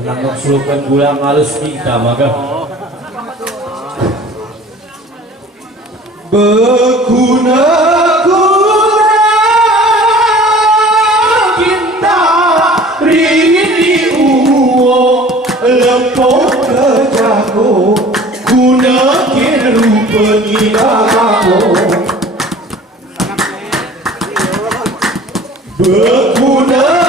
Nangsukan gula halus kita maka berguna kita rini uwo lempok kejago guna kiru pengirago berguna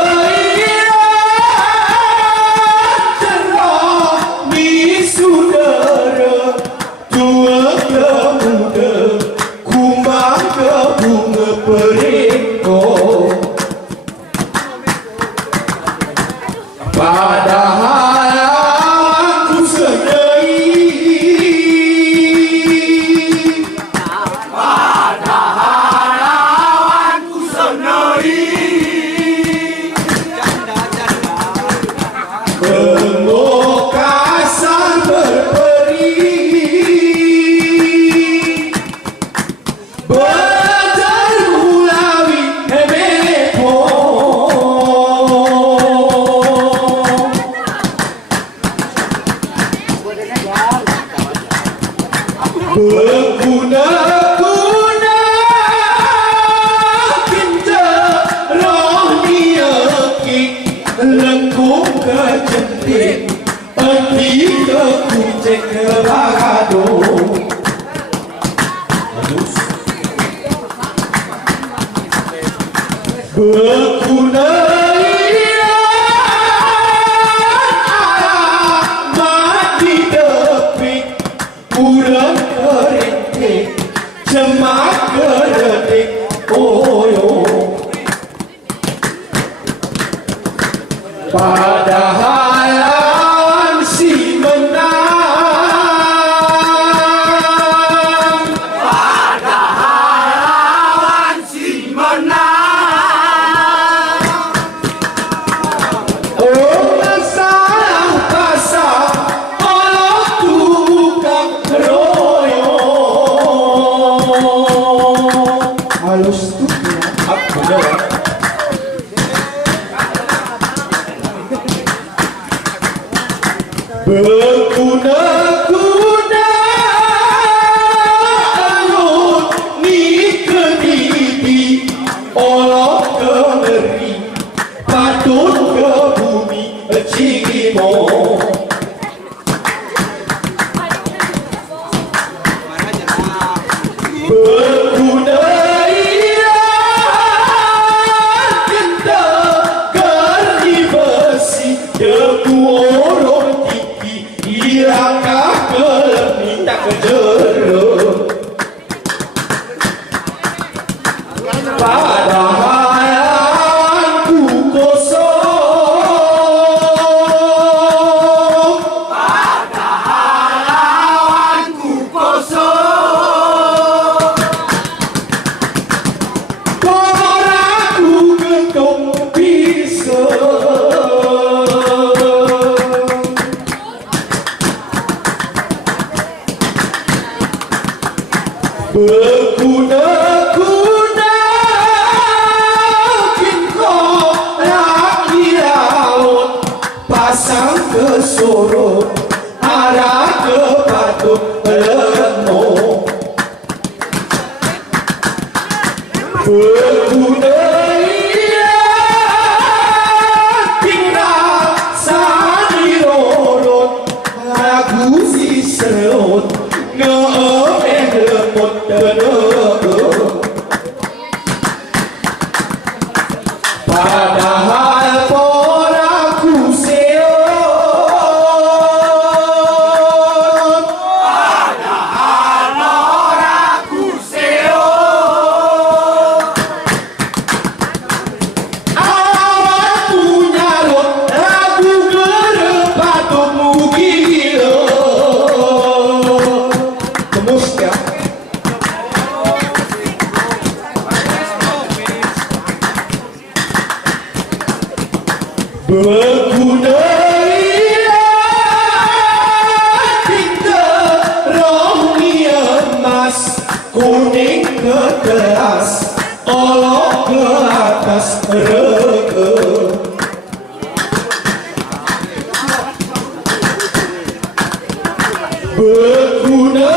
berguna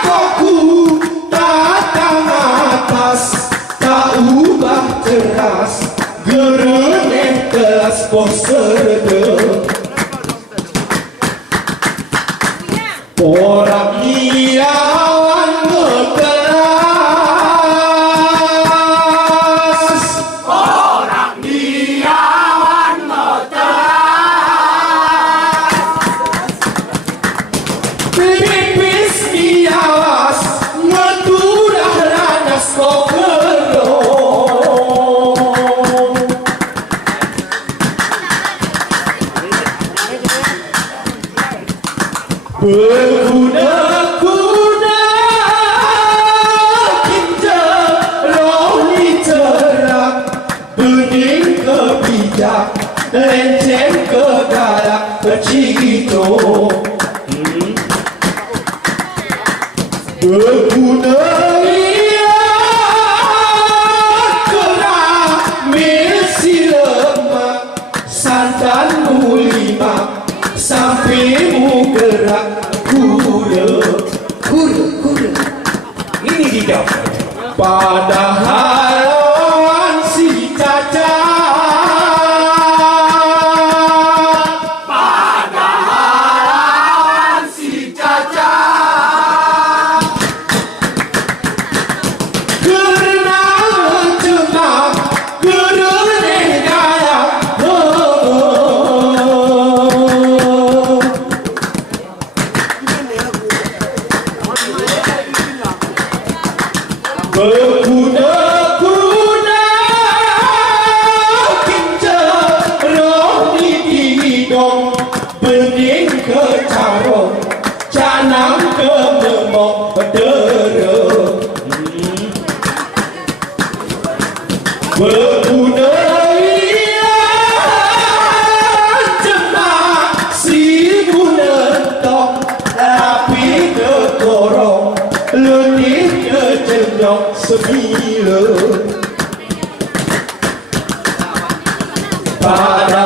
koku datang atas tak ubah teras gereneh kelas poserda orang liawan ngekelas orang liawan ngekelas pipis diawas ngeturah ranas kokerong berguna-guna kita rohni cerak bening kebijak lenceng ke galak kecito berguna ia kerak misi lemak santanmu lima sampaimu gerak kuda ini tidak pada halawan si cacat pada halawan si cacat kerana cemak gereneh gaya berguna-guna kita rohni hidung bening ke carong canang ke memok pedera berguna ia cemak si menentok api ke korong lenit ke jenyok semila pada